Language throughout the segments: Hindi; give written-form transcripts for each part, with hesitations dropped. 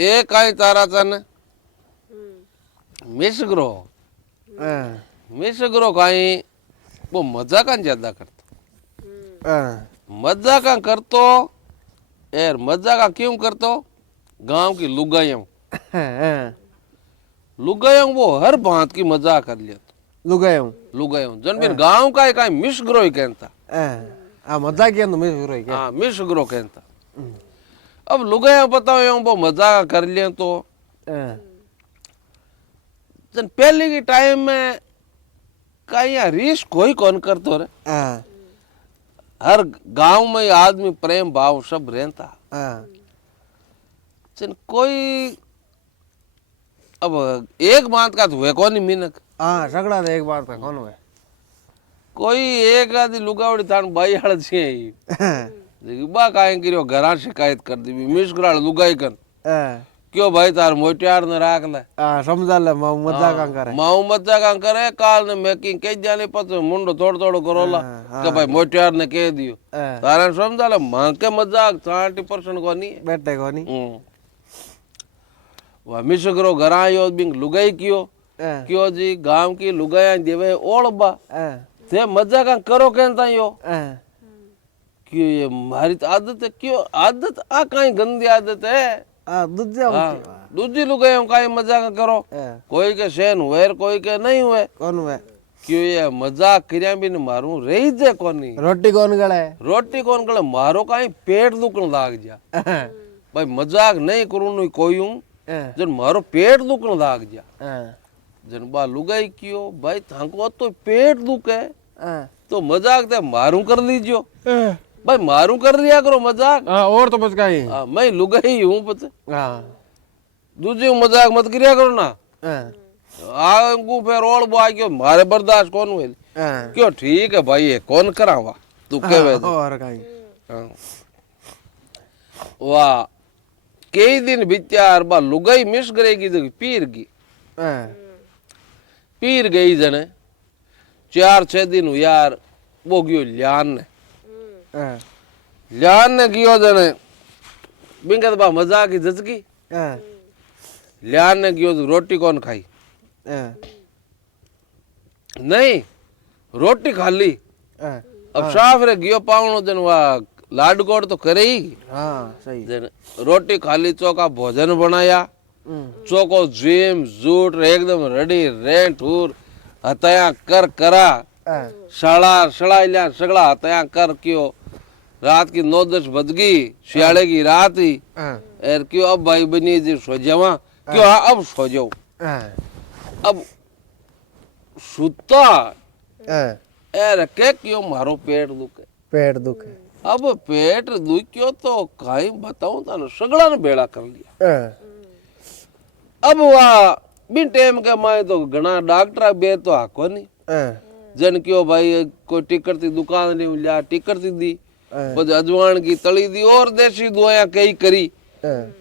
ए काई तारा चन मिसग्रो मिसग्रो काई वो मजा का ज्यादा करतो मजा का करतो यार मजा का क्यों करतो गांव की लुगाइयों लुगाइयों वो हर बात की मजा कर लिया लुगायों लुगाइयों जन बिन गांव का काई मिसग्रो ही कहता आ मजा किया तो मिसग्रो ही हाँ मिसग्रो कहता अब लुगाइयों बताओ यूं वो मजा कर लिया तो जन पहले की टाइम में कहीं रीस कोई कौन करतो रे हर गांव में आदमी प्रेम भाव सब रहता जन कोई अब एक बात का तो हुए कौन ही मिनक हाँ सगड़ा तो एक बात का कौन हुए कोई एक आदि लुगावड़ी थान बाई हड़ छे ही बा काहे करियो घरा शिकायत कर दी मिसगराल लुगाई कन क्यों भाई तार मोटियार न राख ले समझा ले माऊ मजा का करे माऊ मजा का करे काल ने मेकिंग के जाने पतो मुंडो थोड़ थोड़ो करोला के भाई मोटियार ने कह दियो तारे समझा ले मां के मजाक 60% को नहीं बैठे को नहीं वा मिसगरो घरा आयो बिंग लुगाई क्यों जी गांव की लुगाया देवे ओळबा ते मजा का करो कहता यो क्यों ये मारी तो आदत है क्यों आदत आ काई गंदी आदत है दूजी लुगायों का मजाक करो कोई के सेन हुए कोई के नहीं हुए कौन हुए क्यों ये मजाक करिया भी मारू रही जे कोनी रोटी कौन गले रोटी कौन गले मारो काई पेट दुखन लाग जा भाई मजाक नहीं करू कोई हूं जन मारो पेट दुखन लाग जा जन बा लुगाई क्यों भाई थाको तो पेट दुखे तो मजाक ते मारू कर लीजियो भाई मारू कर लिया करो मजाक और तो बच गई मैं लुगाई हूं पता दूसरी मजाक मत करिया करो ना आगू फिर और बो आ गयो मारे बर्दाश्त कौन हुए क्यों ठीक है भाई ये कौन करावा तू के वे और कहीं वाह कई दिन बिचार बा लुगाई मिस करेगी तो पीर गई जने 4-6 दिन यार वो गयो ल्यान ने कियो जने बिंगत बा मजा की जचकी ल्यान ने कियो तो रोटी कौन खाई नहीं रोटी खा ली अब साफ रे गियो पावनो जन वा लाडगोड़ तो करे ही सही जन रोटी खाली चौका भोजन बनाया चौको जिम जूट एकदम रेडी रेंट हुर हतया कर करा सड़ा सगड़ा हतया कर क्यों रात की 9-10 बज गई सियाड़े की रात ही एर क्यों अब भाई बनी जी सो जावा क्यों अब सो जाओ अब सुता एर के क्यों मारो पेट दुखे अब पेट दुख्यो तो काई बताऊं ताने सगड़ा ने बेड़ा कर लिया अब वह बिन टाइम के माए तो घना डॉक्टर बे तो हाको नहीं जन क्यों भाई कोई टिकर ती दुकान नहीं लिया टिकर ती दी પછી અજવાણ की તળી दी और देसी દવાયા કઈ કરી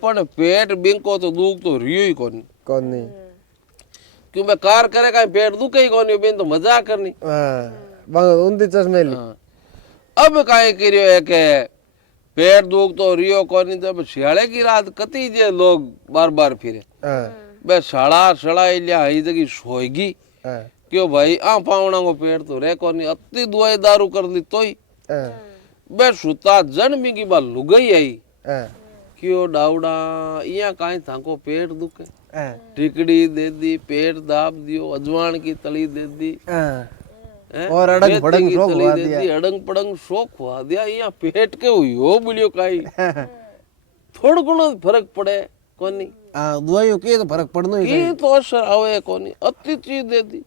પણ પેટ બિંકો તો દુખ તો રહ્યો ही कोनी क्यों मैं कार करे का पेट दुखे ही कोनी बिन तो मजाक करनी उन्दी चश्मे ली अब काई करियो है के पेट दुख तो रियो कोनी जब सियाड़े की रात कती जे लोग बार फिरे बे सड़ा लिया ही जगी सोएगी क्यों भाई आ पावना को पेट तो रे कोनी अति दवाई दारू कर दी तोई बे सुता जन मिगी बा लुगाई आई क्यों डाउडा इया काई थाको पेट दुखे टिकड़ी दे दी पेट दाब दियो अजवाण की तली दे दी और अड़ंग पड़ंग शोक हुआ दिया अड़ंग पड़ंग शोक हुआ दिया इया पेट के हो बोलियो काई थोड़ा गुणो फर्क पड़े कोनी दवाइयों के तो फर्क पड़नो ही की तो असर आवे कोनी अति चीज दे दी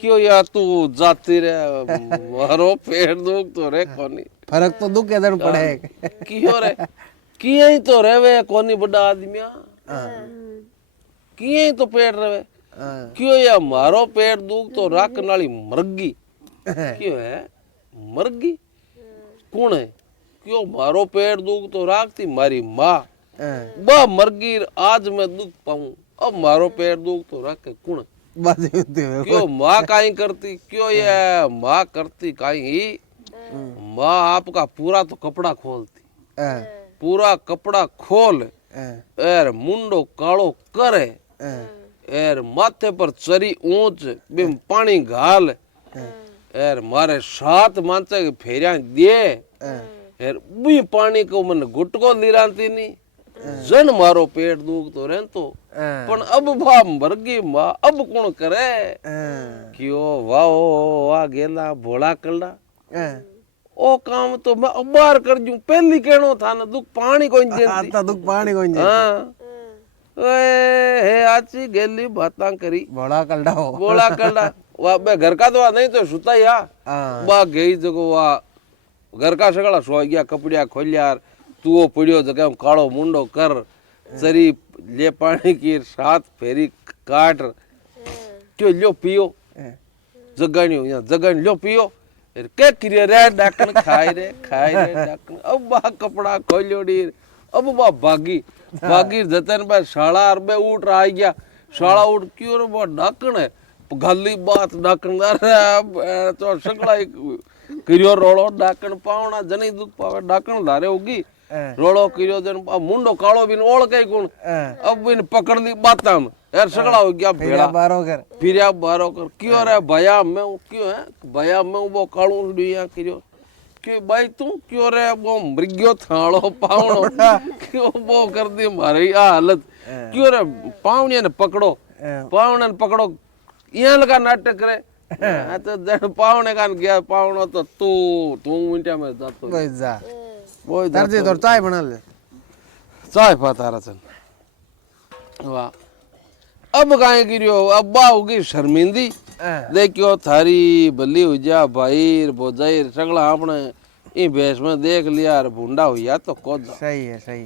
क्यों या तू जाती रे मारो पेट दुख तो रे कोनी फर्क तो दुख के दन पड़े क्यों रे किए ही तो रेवे कोनी बड़ा आदमिया किए ही तो पेट रेवे क्यों या मारो पेट दुख तो राख नाली मरगी क्यों है मरगी कौन है क्यों मारो पेट दुख तो राखती मारी माँ बा मरगी आज मैं दुख पाऊं अब मारो पेट दुख तो राख कौन क्यों माँ काई करती क्यों ये माँ करती काई ही माँ आपका पूरा तो कपड़ा खोलती पूरा कपड़ा खोल एर मुंडो कालो करे एर माथे पर चरी ऊंच बिम पानी घाल एर मारे 7 मांचे फेरिया दे एर बी पानी को मन गुटको लिरांती नी जन मारो पेट दुख तो रहन तो पण अब भा मरगी मा अब कौन करे क्यों वाओ आ गेला भोला कलड़ा ओ काम तो मैं अबार कर जूं पहली कहनो था ना दुख पानी कोई देती आता दुख पानी कोई नहीं हां ओए हे आची गेली बातां करी बड़ा कलड़ा हो बोला कलड़ा वा बे घर का तो नहीं तो सुता या बा गई जगो वा घर का सगला सो गया कपड़िया खोलिया तू ओ पड़ियो जगह कालो मुंडो कर सरी ले पानी की 7 फेरी काट क्यों लो पियो जगानी या जगानी लो पियो के क्रिया रे डाकन खाई रे डाकन अब बा कपड़ा खोलियोड़ी अब बा भागी जतन पे शाला अरबे उठ रहा गया शाला उठ क्यों रे बा डाकन है गली बात डाकन रे तो सगला क्रियो रोलो डाकन पावना जनी दुख पावे डाकन लारे होगी रोलो क्रियो जन मुंडो कालो बिन ओळ कई गुण अब बिन पकड़ ली बाता में यार सगला हो गया भेड़ा फिरिया बारो कर क्यों रे भया मैं क्यों है भया मैं वो कालू दिया क्यों क्यों भाई तू क्यों रे वो मृग्यो थालो पावनो क्यों वो कर दी मारी आ हालत क्यों रे पावने ने पकड़ो यहाँ लगा नाटक करे तो जन पावने का गया पावनो तो तू मिनटा में जातो कोई जा वो दर्जे तो चाय बना ले चाय पाता रचन वाह अब काहे गिरियो अब बा होगी शर्मिंदी देखियो थारी बल्ली हो जा भाई बोजाई सगला आपने ई भेष में देख लिया और भूंडा हुआ तो कोद सही है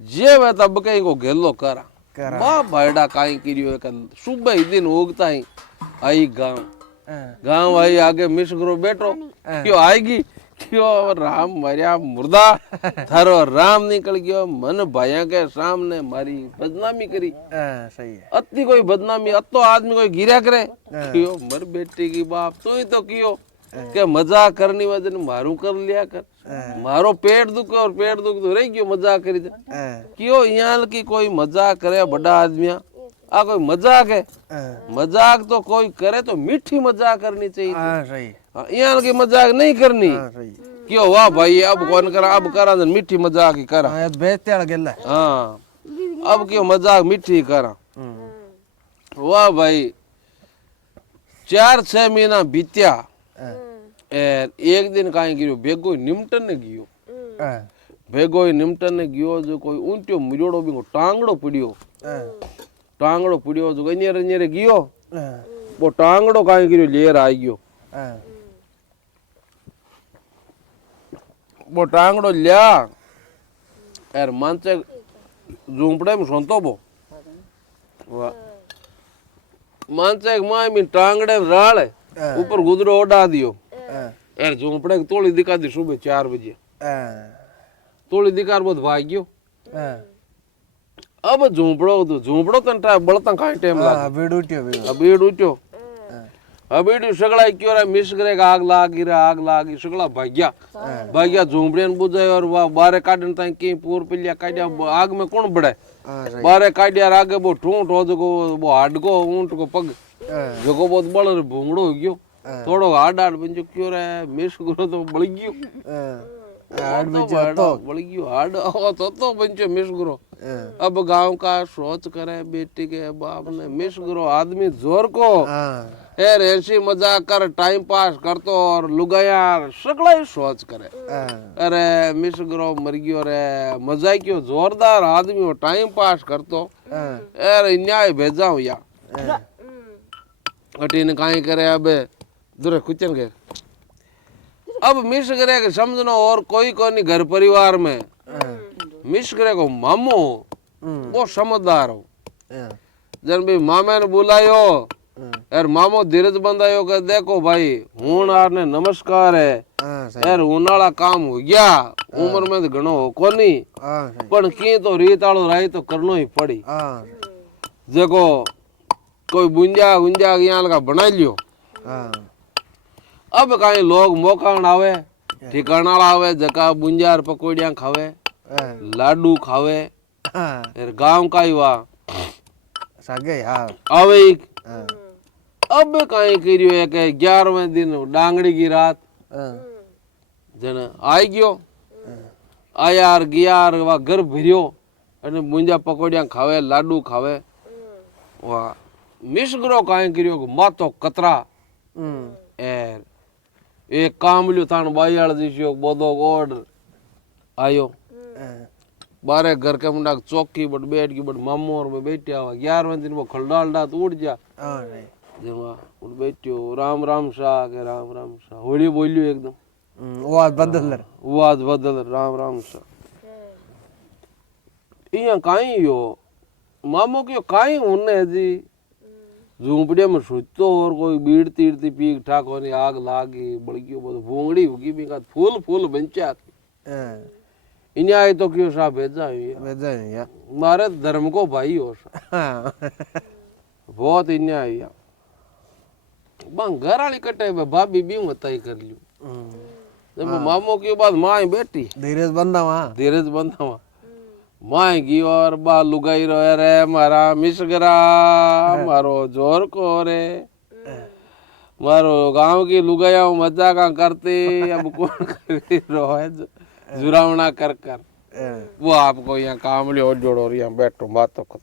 जे वे तब कहीं को गेलो करा बा भाईडा काहे गिरियो कल सुबह ही दिन उगता ही आई गांव आई आगे मिसगरो बैठो क्यों आएगी क्यों राम मरिया मुर्दा थारो राम निकल गयो मन भाइया के सामने मारी बदनामी करी सही है अति कोई बदनामी अतो आदमी कोई गिरा करे क्यों मर बेटी की बाप तो ही तो कियो के मजाक करनी वजन मारू कर लिया कर मारो पेट दुख और पेट दुख तो रही क्यों मजाक करी क्यों यहाँ की कोई मजाक करे बड़ा आदमी आ कोई मजाक है मजाक तो कोई करे तो मीठी मजाक करनी चाहिए यहाँ की मजाक नहीं करनी क्यों वाह भाई अब कौन करा अब करा मीठी मजाक ही करा हाँ अब क्यों मजाक मीठी करा वाह भाई 4-6 महीना बीत्या एक दिन कहीं गिरो भेगो निमटन ने गियो जो कोई ऊंटियो मुजोड़ो भी टांगड़ो पड़ियो जो अनियर गियो वो टांगड़ो कहीं गिरो लेर आई गयो वो टांगड़ो लिया यार मानसे झूंपड़े में सोंतो बो मानसे एक माय में टांगड़े में राल ऊपर गुदरो उड़ा दियो यार झूंपड़े की तोड़ी दिखा दी सुबह 4 बजे तोड़ी दिकार बहुत भाग गयो अब झूंपड़ो तंटा बलता काई टाइम लगा बीड़ उठ्यो अबीडी सगला क्यों रे मिस करे आग लागी सगला भाग्या झूंपड़े ने बुझाय और वा बारे काडन ताई की पूर पिलिया काड्या आग में कौन बड़े बारे काड्या आगे वो ठूंठ हो जको वो हाडको ऊंट को पग जको बहुत बड़ भूंगड़ो हो गयो थोड़ो हाड बन जो क्यों रे मिस करो तो बळ गयो बळ गयो हाड तो बन मिस करो अब गांव का सोच करे बेटी के बाप ने मिस करो आदमी जोर को यार ऐसी मजाक कर टाइम पास करतो और लुगाया सगला ही सोच करे अरे मिस करो मर गयो रे मजा क्यों जोरदार आदमी हो टाइम पास करतो यार न्याय भेजा हूं या अटीन काई करे अब दूर कुचन के अब मिस करे के समझनो और कोई कोनी घर परिवार में मिस करे को मामो वो समझदार हो जन भी मामा ने बुलायो यार मामो धीरज बंदायो के देखो भाई हूं आर ने नमस्कार है यार उनाला काम हो गया उम्र में घणो हो कोनी पण की तो रीत आलो राई तो करनो ही पड़ी देखो कोई बुंजा यहाँ लगा बना लियो अब कहीं लोग मोकान आवे ठिकाना आवे जका बुंजार पकोड़िया खावे लाडू खावे हाँ अरे गांव का ही हुआ सगे हाँ आवे हाँ अब कहीं करियो है कि 11वें दिन डांगड़ी की रात हाँ जन आई गयो आयार गयार वा घर भर्यो અને મુંજા પકોડિયા ખાવે લાડુ ખાવે વા મિસગરો કાંઈ કર્યો કે માતો કતરા एर एक कामल्यो थान बायाल दिस्यो बोदो ओड आयो बारे घर के मुंडा चौकी बट बैठ की बट मामोर में बैठा हुआ 11वें दिन वो खलडाल डात उड़ जा जमा उड़ बैठो राम राम शाह के राम राम शाह होली बोलियो एकदम वाद बदल राम राम शाह इया काई यो मामो क्यों काई उन्ने जी झूंपड़िया में सुतो और कोई बीड़ तीड़ती पीक ठाक होने आग लागी बड़कियों बहुत भूंगड़ी होगी भी का फूल फूल बंचा इन्हें आए तो क्यों सा भेजा है मारे धर्म को भाई हो सा बहुत इन्हें आई घर वाली कटे में भाभी भी बताई कर लियो जब मामो की बात माँ बेटी धीरज बंदा वहाँ माय की और बा लुगाई रो रे मारा मिसगरा मारो जोर को रे मारो गांव की लुगाया मजा का करते अब कौन करे रो है जुरावना कर वो आपको यहाँ काम लियो जोड़ो और यहाँ बैठो बातों कर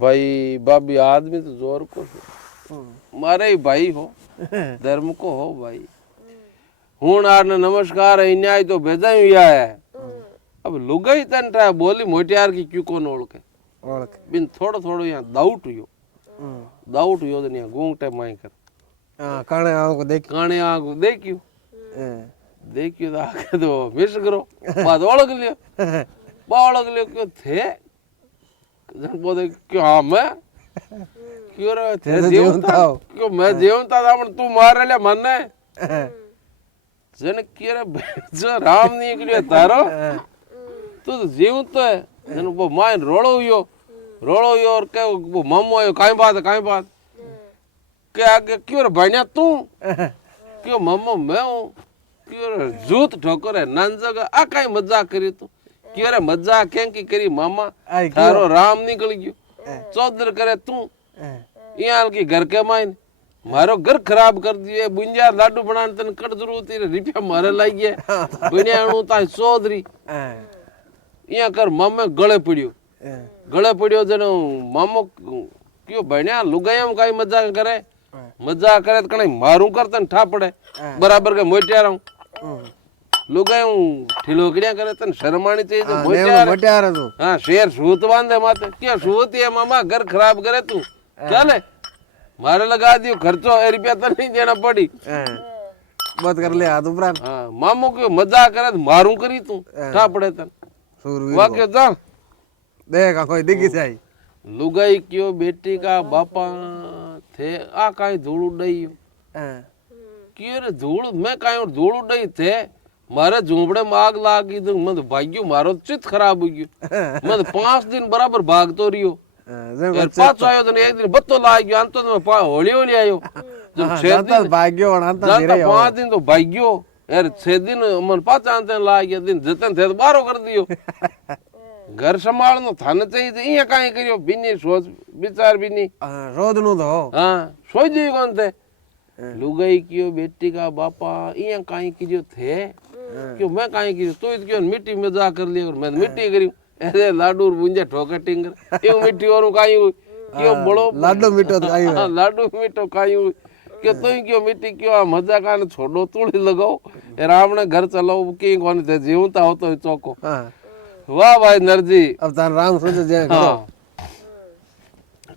भाई बाबी आदमी तो जोर को मारे भाई हो धर्म को हो भाई हूं आर नमस्कार है न्याय तो भेजा ही है अब लुगाई तन ट्राय बोली मोटियार की क्यों कौन ओळखे बिन थोड़ो थोड़ो यहाँ दाउट हुयो तो यहाँ गूंगटे माई कर काने आगो देखियो तो आगे तो मिस करो बात ओळख लियो क्यों थे जन बोले क्यों हाँ मैं क्यों रे थे जीवता क्यों मैं जीवता था मन तू मार ले मन्ने जन क्यों रे जो राम नहीं निकलियो तारो तो जीव तो है जन वो माइन रोड़ो हुयो और के वो मम्मो आयो काई बात के आगे क्यों रे बनिया तू क्यों मम्मो मैं हूं क्यों रे जूत ठोकर है नन जगह आ काई मजाक करी तू क्यों रे मजाक कें की करी मामा थारो राम निकल गयो चौधर करे तू यहाँ की घर के माइन मारो घर खराब कर दिए बुंजा लाडू बनाने तन कट जरूरत है रुपया मारे लाग गया बनिया नु ता चौधरी यहाँ कर मामे गले पड़ियो जन मामो क्यों बनिया लुगाया काई मजाक करे तो कहीं मारू करते ठा पड़े बराबर के मोटिया रहूं लुगाया ठिलोकड़िया करे तन शर्मानी चाहिए तो मोटिया हाँ शेर सूत बांधे माते क्या सूत है मामा घर खराब करे तू चले मारे लगा दियो खर्चो रुपया तो नहीं देना पड़ी बात कर ले हाथ उपरांत हाँ मामो क्यों मजाक करे तो मारू करी तू ठा पड़े तन वाक्य जा देखा कोई दिखी जाई लुगाई क्यों बेटी का बापा थे आ काई धूल उड़ई क्यों रे धूल मैं काई और धूल उड़ई थे मारे झूंपड़े में आग लागी तो मैं भाग्यो मारो चित खराब हो गयो मैं 5 दिन बराबर भागतो रियो यार पांच आयो तो एक दिन बत्तो लाग गयो अंत में होली आयो जब 6 दिन भाग्यो अंत धीरे 5 दिन तो भाग्यो यार 6 दिन मन पांच आंते लाग गया दिन जतन थे तो बारो कर दियो घर संभालनो थाने चाहिए तो इया काई करियो बिनी सोच विचार बिनी रोज नु तो हां सोच जी कौन थे लुगाई क्यों बेटी का बापा इया काई करियो थे क्यों मैं काई करियो तो क्यों मिट्टी में जा कर लिया और मैं मिट्टी करी ऐसे लाडू बुंजा ठोकर टिंगर यो मिट्टी और काई क्यों बड़ो लाडू मिठो काई लाडू मिठो काई क्यों तो क्यों मिट्टी क्यों मजा काने छोड़ो तूड़ी लगाओ राम ने घर चलाओ की कौन थे जीवता हो तो चौको वाह भाई नरजी अब तान राम सोचे जे हाँ।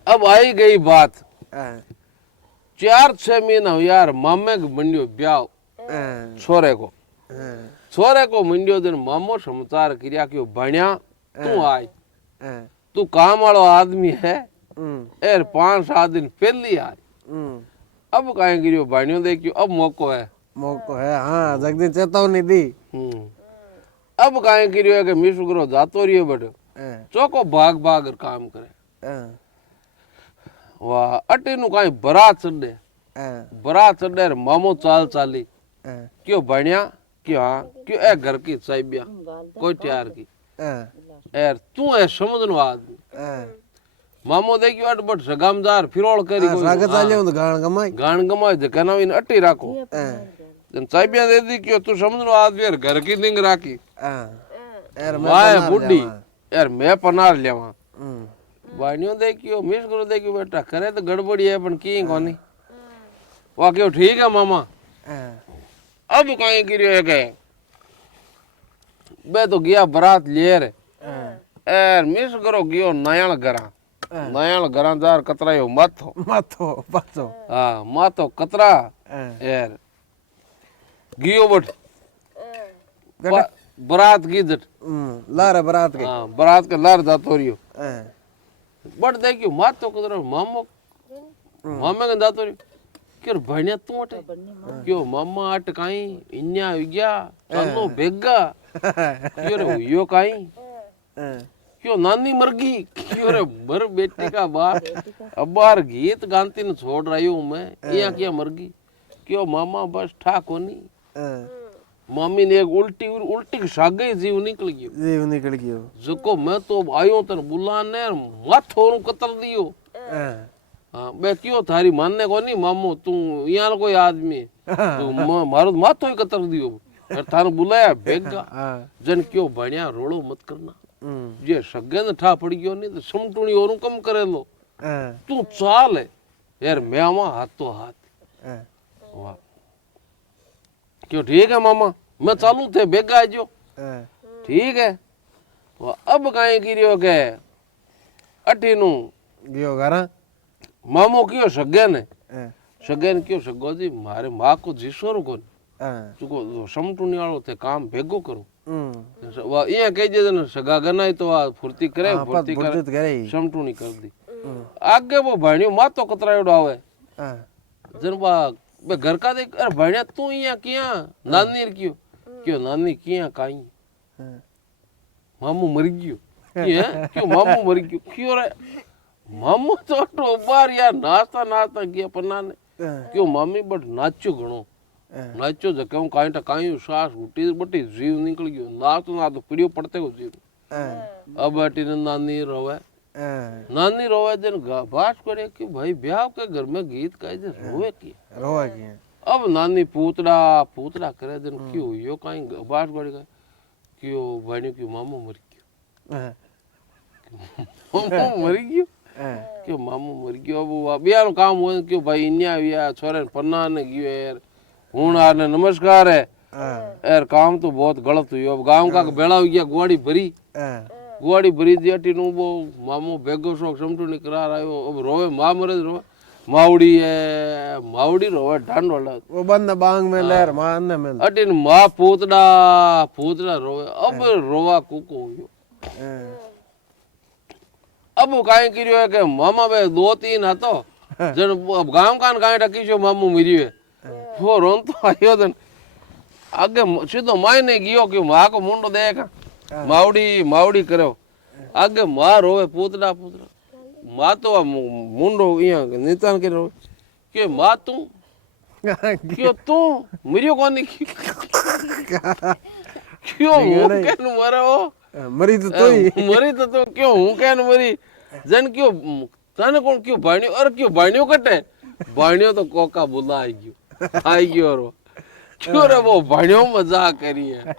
अब आई गई बात 4-6 महीना यार मामे को मंडियो ब्याह छोरे को मंडियो दिन मामो समाचार किया कि बनिया तू आई तू काम वालो आदमी है एर 5-7 दिन पहली आई अब कहीं गिरियो बनियो देखियो अब मौको है हाँ जगदीश चेतावनी दी अब कहीं गिरियो है कि मिसुगरो जातो रियो बट चौको भाग काम करे वाह अटे नु कहीं बरात चढ़े मामो चाली क्यों बनिया क्यों हाँ क्यों ए घर की साहिबिया कोई तैयार की यार तू है समझनो आदमी मामो देखियो अट बट सगामदार फिरोल करी कोई स्वागत आले तो गाण गमाई गान गमाय जे कनावीन अट्टी राखो जन चाबिया दे दी क्यों तू समझनो आदमी यार घर की निंग राखी यार वाय बुड्ढी यार मैं पनार लेवा बाणियों देखियो मिस करो देखियो बेटा करे तो गड़बड़ी है पण की कोनी वा क्यों ठीक है मामा अब कहीं गिरियो है के बे तो गया बारात ले रे यार मिस करो गयो नयन गरा नयन गरादार कतरायो माथो माथो पाछो हाँ माथो कतरा यार गियो बट बारात की जट लारे बारात के हाँ बारात के लार जातो रियो बट देखियो माथो कतरा मामो मामे के जातो रियो क्यों भणिया तू अटे क्यों मामा अट काई इन्या गया चलो भेगा क्यों रे यो काई क्यों नानी मर गई क्यों रे मर बेटी का बाप अबार गीत गानती ने छोड़ रही हूँ मैं यहाँ क्या मर गई क्यों मामा बस ठा कोनी मम्मी ने एक उल्टी उल्टी सागे जीव निकल गयो जको मैं तो आयो तन बुलाने माथो कतर दियो हाँ मैं क्यों थारी मानने को नहीं मामो तू यहाँ कोई आदमी तू मारो माथो ही कतर दियो थाने बुलाया भेगा जन क्यों बढ़िया रोड़ो मत करना जे सगे ने ठा पड़ गयो नहीं तो समटूणी और कम करे लो तू चाल है यार मैं आवा हाथ तो हाथ वाह क्यों ठीक है मामा मैं चालू थे भेगा आजो ठीक है अब कहीं गिरियो के अठीनु गयो घरा मामो क्यों सगे ने क्यों सगो जी मारे माँ को जीसोर को चुको समटूणी वालो थे काम भेगो करो वा ये कह जे ने सगा गनाई तो आ फुर्ती करे समटूणी कर दी आगे वो भाणियो मातो कतरायोडो आवे जन बा बे घर का देख अरे भाणिया तू यहाँ किया नानी क्यों नानी किया काई मामू मर गयो क्यों मामू मर गयो क्यों रे मामू तो बार यार नाचता नाचता गया पन्ना ने क्यों मामी बट नाचो घणो नाचो जे कहूं काई टा काई सांस उठी बटी जीव निकल गयो नाच ना तो पीड़ियो पड़ते को जीव अब बेटी ने नानी रोवे जन बात करे कि भाई ब्याह के घर में गीत गाए जे रोवे की अब नानी पूतड़ा करे जन क्यों यो काई बात करे क्यों भाई क्यों मामू मर गयो मामू मर गयो क्यों मामू मर गयो अब बियानो काम हो क्यों भाई इन्या विया छोरे पन्ना ने गयो यार हूं आने नमस्कार है यार काम तो बहुत गलत हुई अब गांव का बेड़ा हो गया गुआड़ी भरी दी अटी नु वो मामू भेगो शोक समटूणी करा रहा अब रोवे मां मरे रोवे मावड़ी रोवे ढांड वाला वो बंद बांग में लहर मान ने मिल अटी मां पूतड़ा रोवे अब रोवा कुको हुयो अब काई करियो है के मामा बे दो तीन हतो जन अब गांव कान काई टकी छो मामू मरियो वो रोन तो आयो जन आगे सीधो माय ने गयो कि मां को मुंडो देखा मावड़ी करो आगे मां रोवे पूतड़ा मां तो मुंडो यहाँ नितान के रोवे के मां तू क्यों तू मरियो कोनी क्यों हूं केन मरे हो मरी तो तो क्यों हूं केन मरी जन क्यों तने कौन क्यों बाणियो और क्यों बाणियो कटे बाणियो तो कोका बुला आई गयो रो क्यों रे वो बाणियो मजाक करी है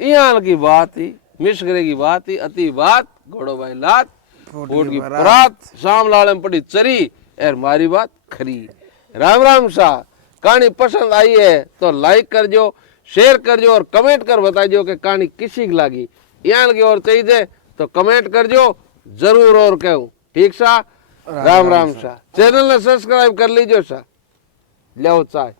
यहाँ की बात ही मिश्रे की बात ही अति बात घोड़ो भाई लात फूट की परात शाम लाले में पड़ी चरी यार मारी बात खरी राम राम सा कहानी पसंद आई है तो लाइक करजो शेयर करजो और कमेंट कर बताइयो कि कहानी किसी की लगी यहाँ की ओर चाहिए तो कमेंट करजो जरूर और कहूँ ठीक सा राम राम सा चैनल ने सब्सक्राइब कर लीजिए सा ले चाय